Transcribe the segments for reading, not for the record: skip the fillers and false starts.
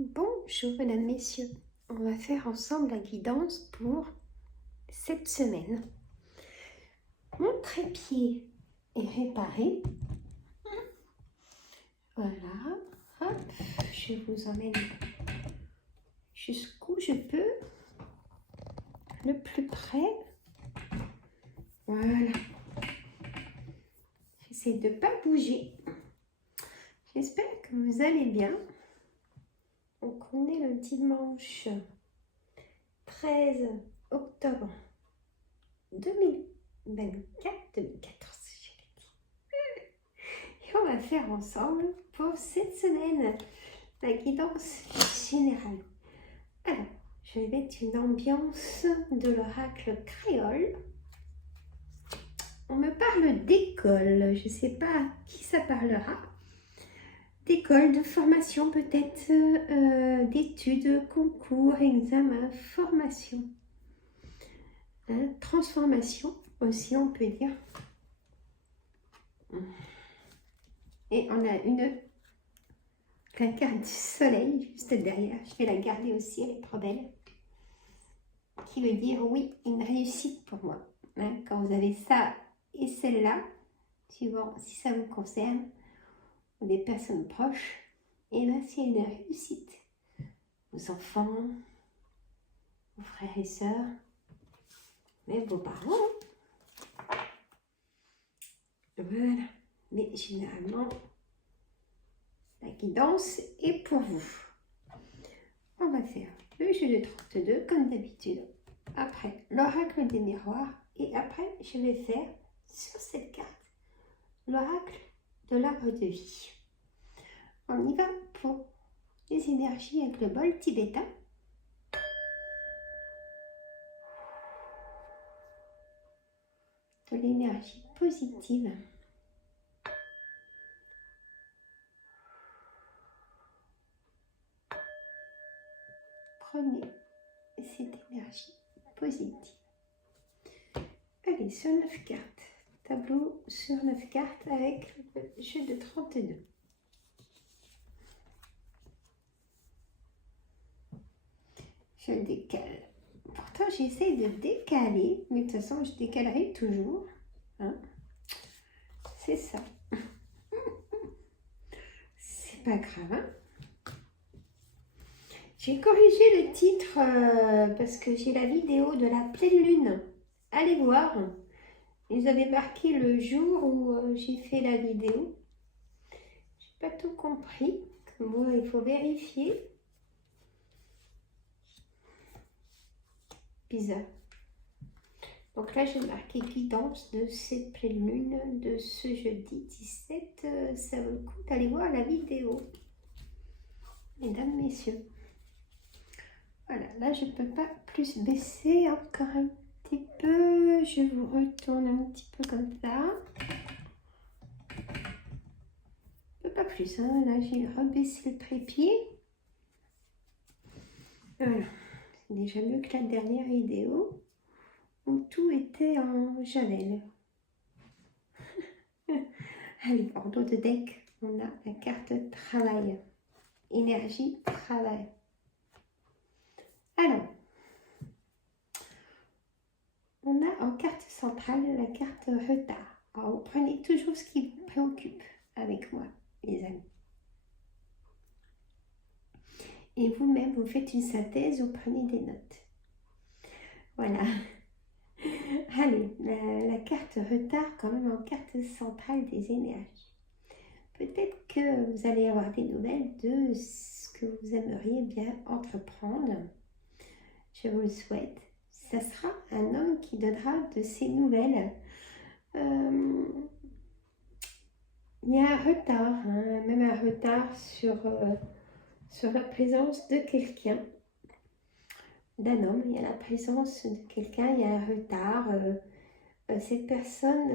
Bonjour mesdames, messieurs. On va faire ensemble la guidance pour cette semaine. Mon trépied est réparé. Voilà. Hop, je vous emmène jusqu'où je peux. Le plus près. Voilà. J'essaie de ne pas bouger. J'espère que vous allez bien. Donc on est le dimanche 13 octobre 2024, 2014, je l'ai dit. Et on va faire ensemble pour cette semaine la guidance générale. Alors, je vais mettre une ambiance de l'oracle créole. On me parle d'école, je ne sais pas à qui ça parlera. D'école, de formation peut-être, d'études, concours, examen, formation. Hein, transformation aussi, on peut dire. Et on a la carte du soleil juste derrière. Je vais la garder aussi, elle est trop belle. Qui veut dire oui, une réussite pour moi. Hein, quand vous avez ça et celle-là, suivant si ça vous concerne, ou des personnes proches, et bien c'est une réussite. Vos enfants, vos frères et sœurs, même vos parents. Voilà. Mais généralement, la guidance est pour vous. On va faire le jeu de 32 comme d'habitude. Après, l'oracle des miroirs. Et après, je vais faire sur cette carte l'oracle de l'arbre de vie. On y va pour les énergies avec le bol tibétain. De l'énergie positive. Prenez cette énergie positive. Allez, sur 9 cartes. Tableau sur 9 cartes avec le jeu de 32. Je décale. Pourtant, j'essaie de décaler, mais de toute façon, je décalerai toujours. Hein, c'est ça. C'est pas grave. Hein. J'ai corrigé le titre parce que j'ai la vidéo de la pleine lune. Allez voir. Ils avaient marqué le jour où j'ai fait la vidéo. J'ai pas tout compris. Moi, il faut vérifier. Bizarre. Donc là, j'ai marqué guidance de cette pleine lune de ce jeudi 17. Ça vaut le coup d'aller voir la vidéo. Mesdames, messieurs. Voilà, là, je ne peux pas plus baisser encore un petit peu. Je vous retourne un petit peu comme ça. Un peu pas plus. Hein. Là, j'ai rebaissé le trépied. Voilà. C'est déjà mieux que la dernière vidéo où tout était en javel. Allez, en dos de deck, on a la carte travail. Énergie, travail. Alors, on a en carte centrale la carte retard. Alors, vous prenez toujours ce qui vous préoccupe avec moi, les amis. Et vous-même, vous faites une synthèse, vous prenez des notes. Voilà. Allez, la carte retard, quand même en carte centrale des énergies. Peut-être que vous allez avoir des nouvelles de ce que vous aimeriez bien entreprendre. Je vous le souhaite. Ça sera un homme qui donnera de ces nouvelles. Il y a un retard, hein, même un retard sur la présence de quelqu'un, d'un homme. Il y a la présence de quelqu'un, il y a un retard. Cette personne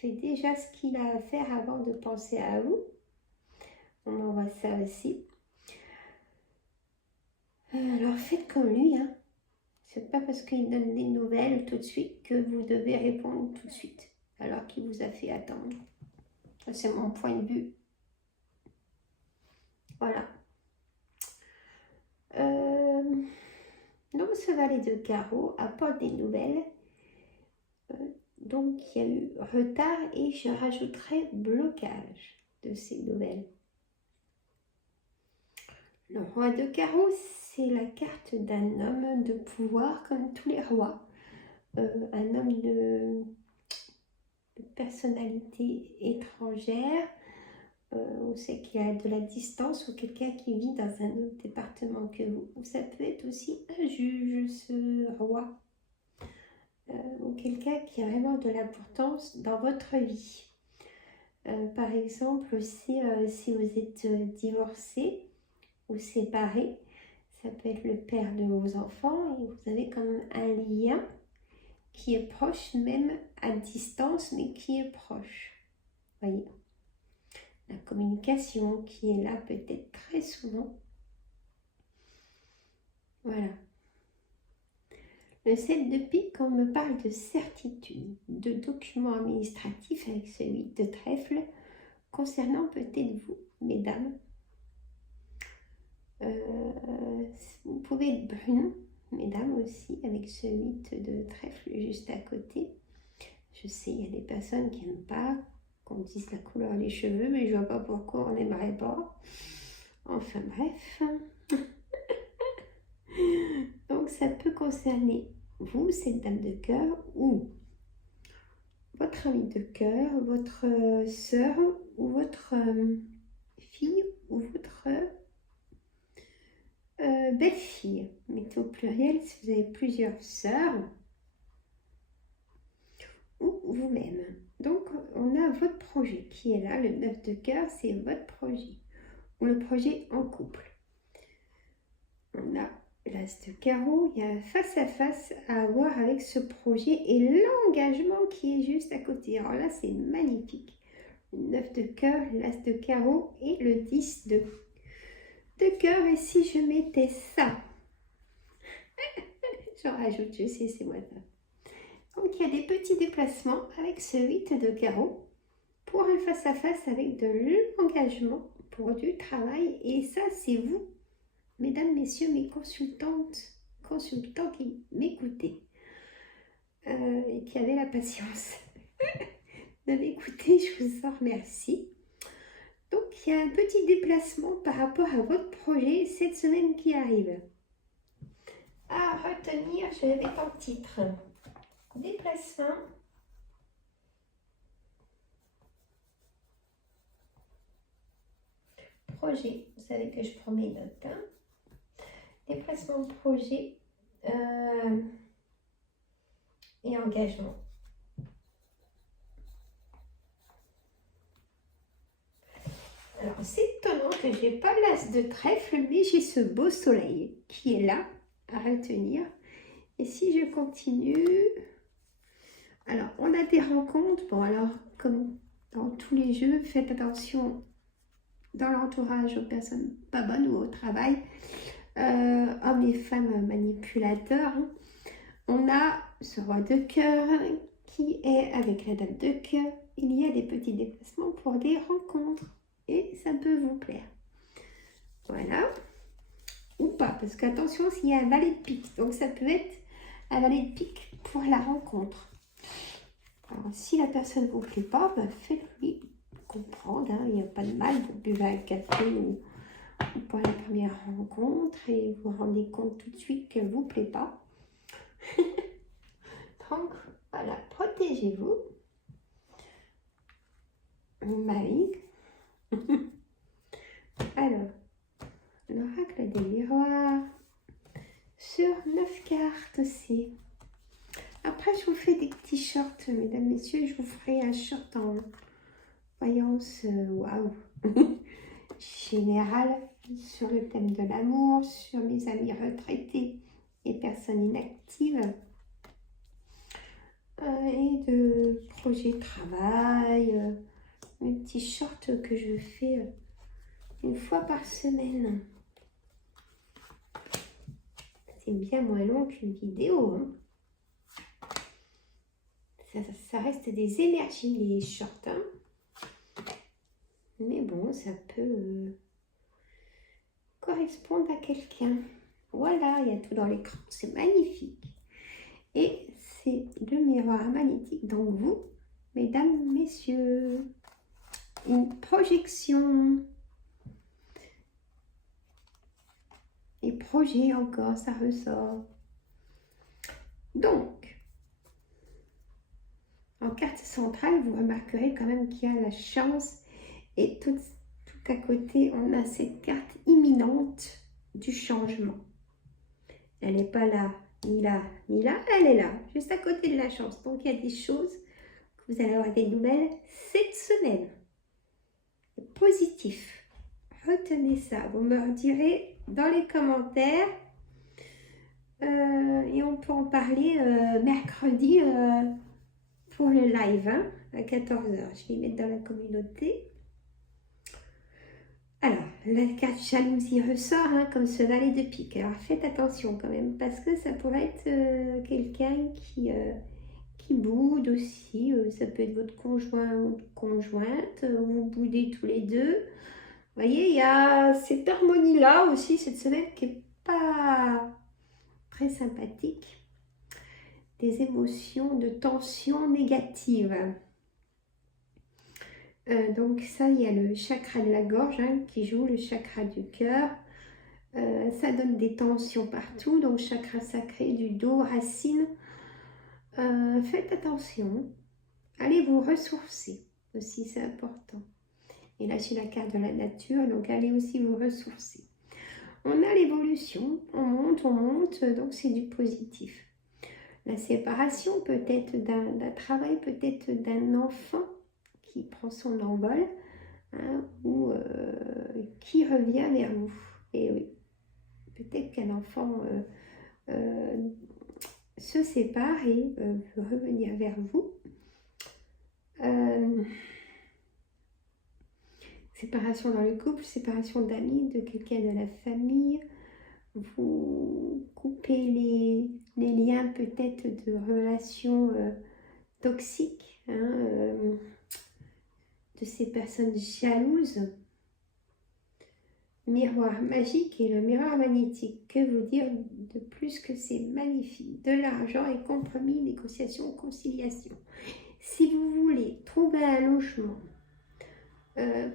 fait déjà ce qu'il a à faire avant de penser à vous. On en voit ça aussi. Alors faites comme lui, hein. C'est pas parce qu'il donne des nouvelles tout de suite que vous devez répondre tout de suite, alors qu'il vous a fait attendre. C'est mon point de vue. Voilà. Donc ce valet de carreau apporte des nouvelles. Donc il y a eu retard et je rajouterai blocage de ces nouvelles. Le roi de carreau, c'est la carte d'un homme de pouvoir comme tous les rois. Un homme de personnalité étrangère. On sait qu'il y a de la distance ou quelqu'un qui vit dans un autre département que vous. Ou ça peut être aussi un juge, ce roi. Ou quelqu'un qui a vraiment de l'importance dans votre vie. Par exemple, aussi, si vous êtes divorcé ou séparé, ça peut être le père de vos enfants et vous avez quand même un lien qui est proche, même à distance, mais qui est proche. Voyez, la communication qui est là peut-être très souvent. Voilà. Le 7 de pique, on me parle de certitude, de documents administratifs avec ce 8 de trèfle, concernant peut-être vous, mesdames. Vous pouvez être brune, mesdames aussi, avec ce 8 de trèfle juste à côté. Je sais, il y a des personnes qui n'aiment pas qu'on dise la couleur des cheveux, mais je ne vois pas pourquoi on n'aimerait pas. Enfin bref. Donc ça peut concerner vous, cette dame de cœur, ou votre ami de cœur, votre sœur, ou votre fille, ou votre belle-fille. Mettez au pluriel si vous avez plusieurs sœurs, ou vous-même. Donc on a votre projet qui est là, le 9 de cœur, c'est votre projet, ou le projet en couple. On a l'as de carreau, il y a un face-à-face à avoir avec ce projet et l'engagement qui est juste à côté. Alors là, c'est magnifique. Le 9 de cœur, l'as de carreau et le 10 de cœur. Et si je mettais ça, je rajoute, je sais, c'est moi ça. Donc, il y a des petits déplacements avec ce 8 de carreau pour un face-à-face avec de l'engagement pour du travail. Et ça, c'est vous. Mesdames, messieurs, mes consultants qui m'écoutaient et qui avaient la patience de m'écouter, je vous en remercie. Donc, il y a un petit déplacement par rapport à votre projet cette semaine qui arrive. À retenir, je vais mettre en titre. Déplacement. Projet. Vous savez que je prends mes notes. Hein. Déplacement, projet et engagement. Alors, c'est étonnant que je n'ai pas l'as de trèfle, mais j'ai ce beau soleil qui est là à retenir. Et si je continue... Alors, on a des rencontres. Bon, alors, comme dans tous les jeux, faites attention dans l'entourage aux personnes pas bonnes ou au travail. Hommes et femmes manipulateurs. Hein. On a ce roi de cœur qui est avec la dame de cœur. Il y a des petits déplacements pour des rencontres et ça peut vous plaire. Voilà. Ou pas, parce qu'attention s'il y a un valet de pique. Donc ça peut être un valet de pique pour la rencontre. Alors si la personne ne vous plaît pas, ben, faites-lui comprendre. Hein. Il n'y a pas de mal, vous buvez un café ou pour la première rencontre et vous vous rendez compte tout de suite qu'elle ne vous plaît pas. Donc voilà, protégez-vous. Marie. Alors, l'oracle des miroirs sur 9 cartes aussi. Après, je vous fais des petits shorts, mesdames, messieurs. Je vous ferai un short en voyance, waouh, générale sur le thème de l'amour, sur mes amis retraités et personnes inactives. Et de projets de travail, mes petits shorts que je fais une fois par semaine. C'est bien moins long qu'une vidéo. Hein. Ça reste des énergies, les shorts. Hein. Mais bon, ça peut correspondre à quelqu'un. Voilà, il y a tout dans l'écran, c'est magnifique. Et c'est le miroir magnétique, donc vous, mesdames, messieurs, une projection. Et projet encore, ça ressort. Donc, en carte centrale, vous remarquerez quand même qu'il y a la chance et tout à côté, on a cette carte imminente du changement. Elle n'est pas là, ni là, ni là, elle est là, juste à côté de la chance. Donc, il y a des choses que vous allez avoir des nouvelles cette semaine. Positif. Retenez ça, vous me redirez dans les commentaires. Et on peut en parler mercredi pour le live hein, à 14 h. Je vais mettre dans la communauté. Alors, la carte jalousie ressort hein, comme ce valet de pique. Alors, faites attention quand même parce que ça pourrait être quelqu'un qui boude aussi. Ça peut être votre conjoint ou conjointe. Vous boudez tous les deux. Vous voyez, il y a cette harmonie-là aussi cette semaine qui n'est pas très sympathique. Des émotions de tension négative. Donc ça, il y a le chakra de la gorge hein, qui joue, le chakra du cœur. Ça donne des tensions partout, donc chakra sacré du dos, racine. Faites attention. Allez vous ressourcer aussi, c'est important. Et là, j'ai la carte de la nature, donc allez aussi vous ressourcer. On a l'évolution, on monte, donc c'est du positif. La séparation peut-être d'un travail, peut-être d'un enfant qui prend son envol hein, ou qui revient vers vous. Et oui, peut-être qu'un enfant se sépare et veut revenir vers vous. Séparation dans le couple, séparation d'amis, de quelqu'un de la famille. Vous coupez les liens peut-être de relations toxiques, hein, de ces personnes jalouses. Miroir magique et le miroir magnétique. Que vous dire de plus que c'est magnifique. De l'argent et compromis, négociation, conciliation. Si vous voulez trouver un logement,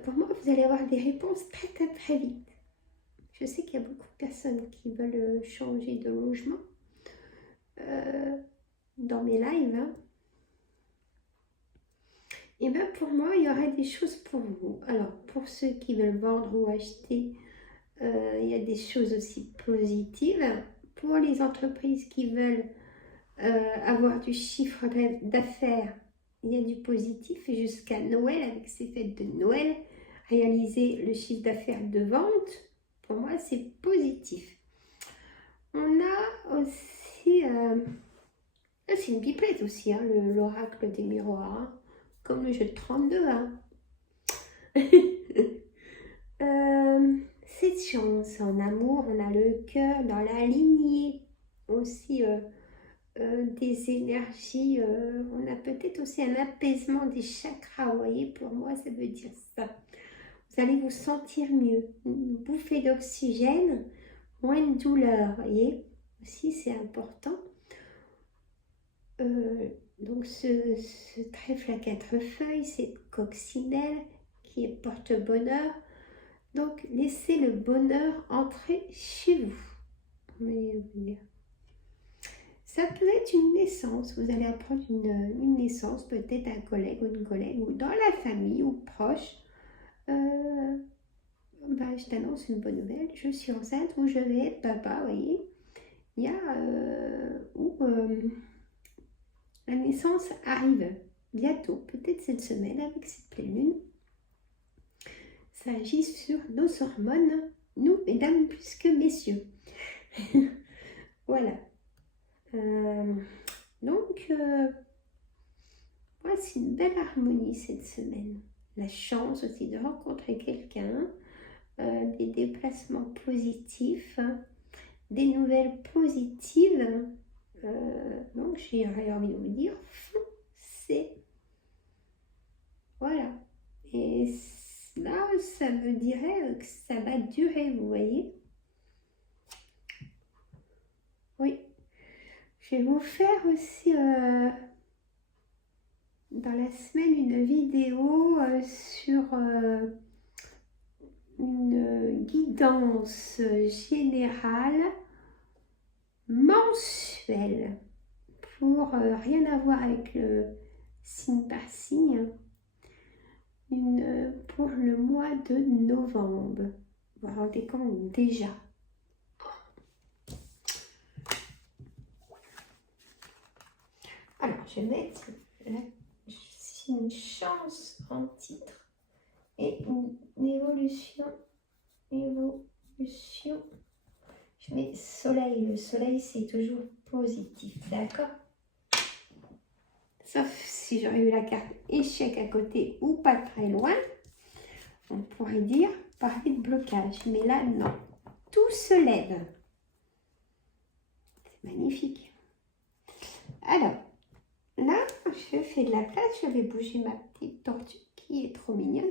pour moi, vous allez avoir des réponses très vite. Je sais qu'il y a beaucoup de personnes qui veulent changer de logement dans mes lives. Hein. Et bien pour moi, il y aura des choses pour vous. Alors, pour ceux qui veulent vendre ou acheter, il y a des choses aussi positives. Pour les entreprises qui veulent avoir du chiffre d'affaires, il y a du positif. Et jusqu'à Noël, avec ces fêtes de Noël, réaliser le chiffre d'affaires de vente, pour moi, c'est positif. On a aussi... c'est une pipelette aussi, hein, l'oracle des miroirs. Hein. Comme le jeu de 32. Hein. Cette chance en amour, on a le cœur dans la lignée aussi des énergies. On a peut-être aussi un apaisement des chakras. Vous voyez, pour moi, ça veut dire ça. Vous allez vous sentir mieux. Une bouffée d'oxygène, moins de douleur. Vous voyez, aussi, c'est important. Donc ce trèfle à 4 feuilles, cette coccinelle qui est porte-bonheur. Donc laissez le bonheur entrer chez vous. Ça peut être une naissance, vous allez apprendre une naissance, peut-être un collègue ou une collègue, ou dans la famille ou proche. Je t'annonce une bonne nouvelle, je suis enceinte ou je vais être papa, vous voyez. Il y a la naissance arrive bientôt, peut-être cette semaine avec cette pleine lune. Ça agit sur nos hormones, nous, mesdames, plus que messieurs. Voilà. Donc, c'est une belle harmonie cette semaine. La chance aussi de rencontrer quelqu'un, des déplacements positifs, des nouvelles positives. Donc j'aurais envie de vous dire foncez. Voilà. Et là, ça me dirait que ça va durer, vous voyez. Je vais vous faire aussi dans la semaine une vidéo sur une guidance générale mensuelle pour rien à voir avec le signe par signe, pour le mois de novembre. Vous vous rendez compte déjà? Alors, je vais mettre une chance en titre et une évolution. Je mets soleil. Le soleil, c'est toujours positif, d'accord? Sauf si j'aurais eu la carte échec à côté ou pas très loin, on pourrait dire parler de blocage. Mais là, non. Tout se lève. C'est magnifique. Alors, là, je fais de la place. Je vais bouger ma petite tortue qui est trop mignonne.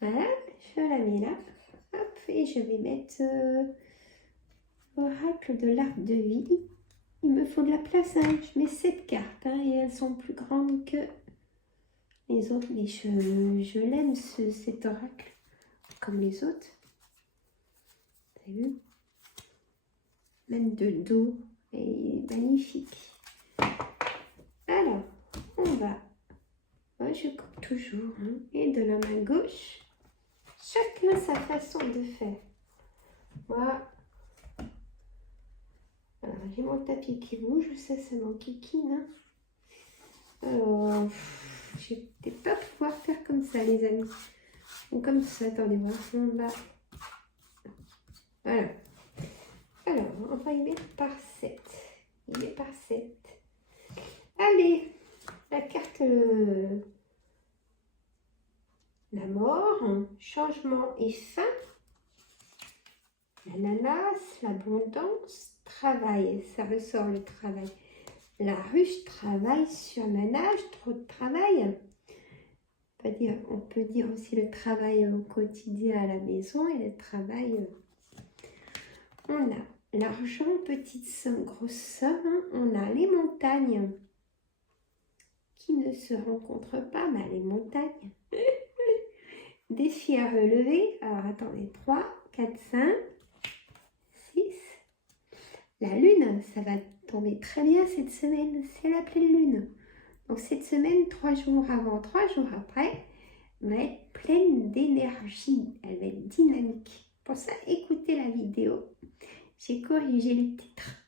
Voilà, je la mets là. Hop, et je vais mettre oracle de l'arbre de vie. Il me faut de la place, hein. Je mets 7 cartes hein, et elles sont plus grandes que les autres. Mais je l'aime cet oracle, comme les autres. Vous avez vu? Même de dos, et magnifique. Alors, on va. Moi, je coupe toujours. Hein, et de la main gauche, chacun sa façon de faire. Voilà. Alors, j'ai mon tapis qui bouge, ça c'est mon kikine. Hein. Alors, je vais peut-être pas pouvoir faire comme ça, les amis. Ou comme ça, attendez, voir. On va. Voilà. Alors, on va y mettre par 7. Il est par 7. Allez, la carte la mort, changement et fin. L'ananas, l'abondance, travail, ça ressort le travail. La ruche, travail, surmenage, trop de travail. On peut dire aussi le travail au quotidien à la maison et le travail. On a l'argent, petite somme, grosse somme. On a les montagnes qui ne se rencontrent pas. Bah, les montagnes. Défi à relever. Alors attendez, 3, 4, 5. La lune, ça va tomber très bien cette semaine, c'est la pleine lune. Donc cette semaine, 3 jours avant, 3 jours après, va être pleine d'énergie, elle va être dynamique. Pour ça, écoutez la vidéo. J'ai corrigé le titre.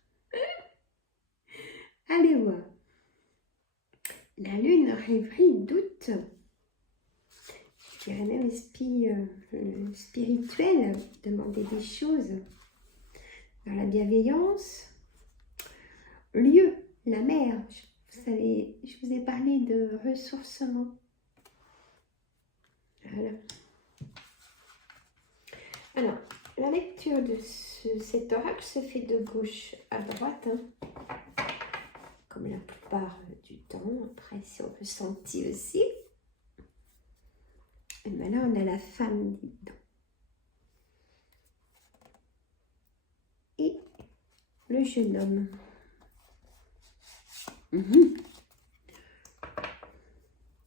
Allez voir. La lune, rêverie, doute. Je dirais même spirituel, demander des choses. Dans la bienveillance, lieu, la mer. Vous savez, je vous ai parlé de ressourcement. Voilà. Alors, la lecture de cet oracle se fait de gauche à droite, hein, comme la plupart du temps. Après, si on peut sentir aussi. Et bien là, on a la femme dedans. Et le jeune homme.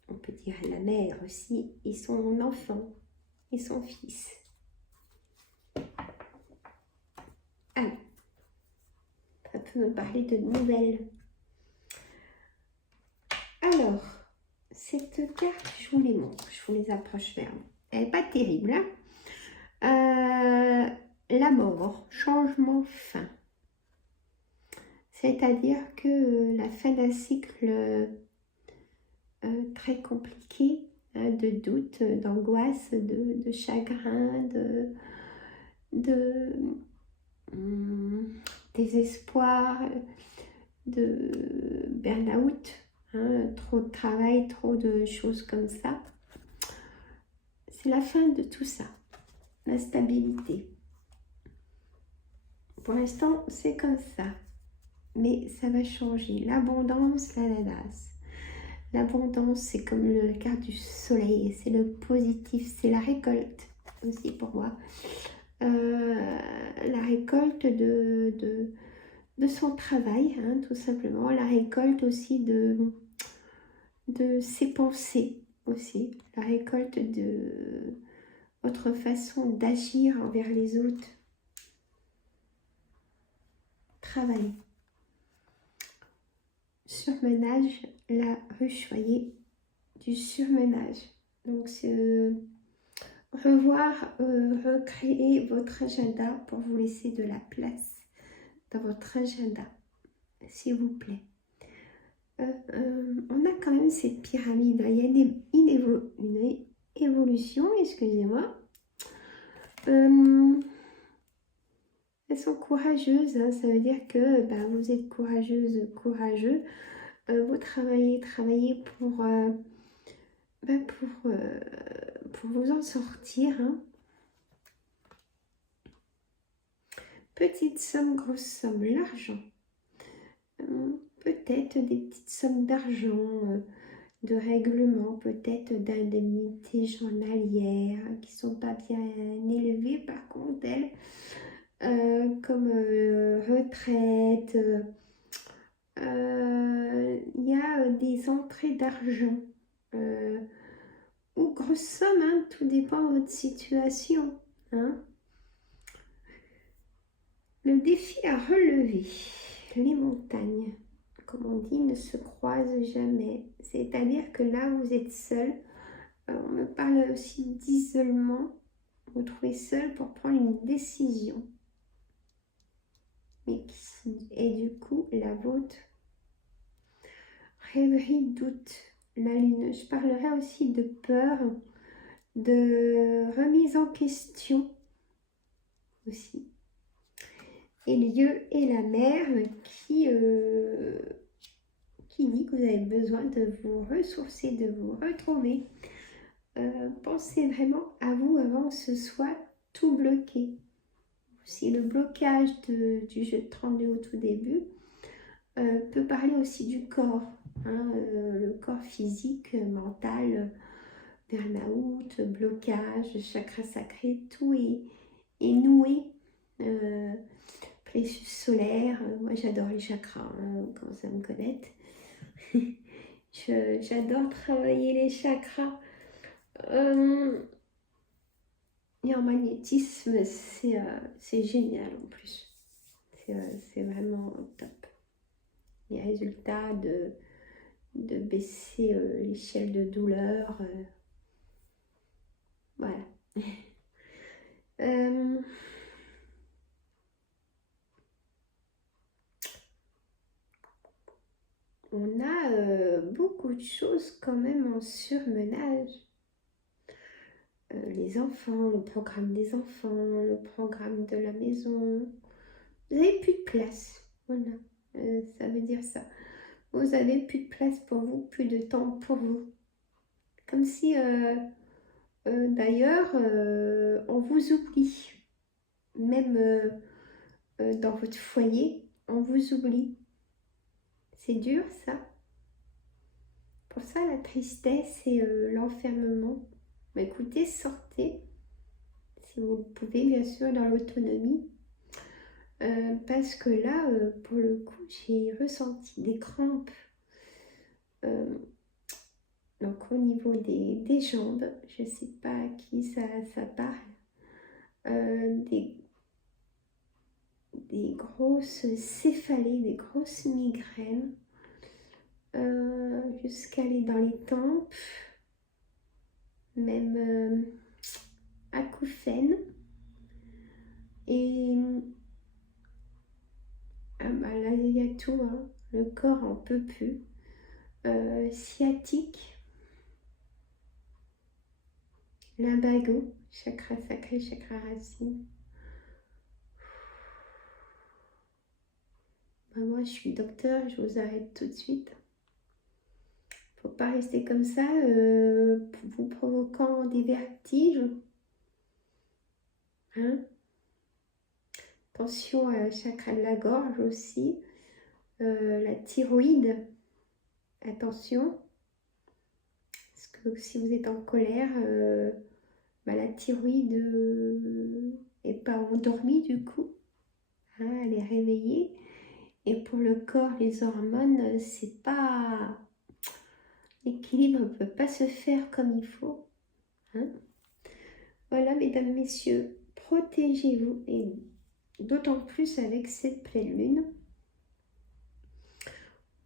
On peut dire la mère aussi, et son enfant, et son fils. Alors, ça peut me parler de nouvelles. Alors, cette carte, je vous les montre, je vous les approche vers vous. Elle n'est pas terrible, hein. La mort, changement, fin. C'est-à-dire que la fin d'un cycle très compliqué, hein, de doute, d'angoisse, de chagrin, de désespoir, de burn-out, hein, trop de travail, trop de choses comme ça. C'est la fin de tout ça, la stabilité. Pour l'instant, c'est comme ça. Mais ça va changer. L'abondance, l'ananas. L'abondance, c'est comme la carte du soleil. C'est le positif, c'est la récolte aussi pour moi. la récolte de son travail, hein, tout simplement, la récolte aussi de ses pensées aussi, la récolte de votre façon d'agir envers les autres. Travail. Surmenage, la ruche, voyez, du surmenage. Donc, c'est revoir, recréer votre agenda pour vous laisser de la place dans votre agenda, s'il vous plaît. On a quand même cette pyramide, hein. Il y a une évolution, excusez-moi. Elles sont courageuses, hein. Ça veut dire que vous êtes courageuse, courageux. Vous travaillez pour vous en sortir, hein. Petite somme, grosse somme, l'argent. Peut-être des petites sommes d'argent, de règlement, peut-être d'indemnités journalières qui ne sont pas bien élevées par contre, elles, comme retraite. Il y a des entrées d'argent ou grosses sommes, hein, tout dépend de votre situation, hein. Le défi à relever, les montagnes, comme on dit, ne se croisent jamais. C'est-à-dire que là, vous êtes seul. On me parle aussi d'isolement. Vous vous trouvez seul pour prendre une décision. Mais qui est du coup la vôtre. Rêverie, doute, la lune. Je parlerai aussi de peur, de remise en question aussi. Et Dieu et la mer qui dit que vous avez besoin de vous ressourcer, de vous retrouver. Pensez vraiment à vous avant que ce soit tout bloqué. Si le blocage du jeu de 32 au tout début peut parler aussi du corps, hein, le corps physique, mental, burn-out, blocage, chakra sacré, tout est noué. Plexus solaire, moi j'adore les chakras, hein, quand ça me connaître. J'adore travailler les chakras. Et en magnétisme, c'est génial en plus. C'est vraiment top. Les résultats de baisser l'échelle de douleur. Voilà. On a beaucoup de choses quand même en surmenage. Les enfants, le programme des enfants, le programme de la maison. Vous n'avez plus de place. Voilà, ça veut dire ça. Vous n'avez plus de place pour vous, plus de temps pour vous. Comme si, d'ailleurs, on vous oublie. Même dans votre foyer, on vous oublie. C'est dur, ça. Pour ça, la tristesse et l'enfermement. Mais écoutez, sortez, si vous pouvez, bien sûr, dans l'autonomie. Parce que là, pour le coup, j'ai ressenti des crampes. Donc au niveau des jambes, je ne sais pas à qui ça parle. Des grosses céphalées, des grosses migraines. Jusqu'à aller dans les tempes. Même acouphènes. Et là, il y a tout, hein. Le corps en peut plus. Sciatique, lumbago, chakra sacré, chakra racine. Moi, je suis docteur, je vous arrête tout de suite. Faut pas rester comme ça, vous provoquant des vertiges. Hein? Attention à la chakra de la gorge aussi. La thyroïde, attention. Parce que si vous êtes en colère, la thyroïde n'est pas endormie du coup. Hein, elle est réveillée. Et pour le corps, les hormones, c'est pas... L'équilibre ne peut pas se faire comme il faut. Hein. Voilà, mesdames, messieurs, protégez-vous. Et d'autant plus avec cette pleine lune.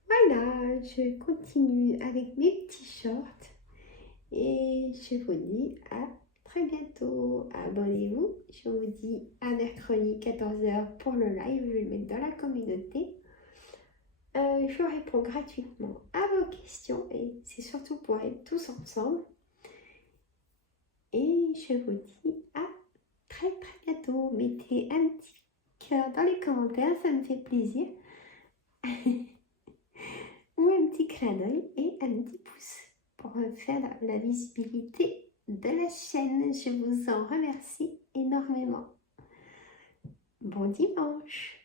Voilà, je continue avec mes petits shorts. Et je vous dis à très bientôt. Abonnez-vous. Je vous dis à mercredi 14h pour le live. Je vais le mettre dans la communauté. Je réponds gratuitement à vos questions et c'est surtout pour être tous ensemble. Et je vous dis à très bientôt. Mettez un petit cœur dans les commentaires, ça me fait plaisir. Ou un petit clin d'œil et un petit pouce pour faire la visibilité de la chaîne. Je vous en remercie énormément. Bon dimanche!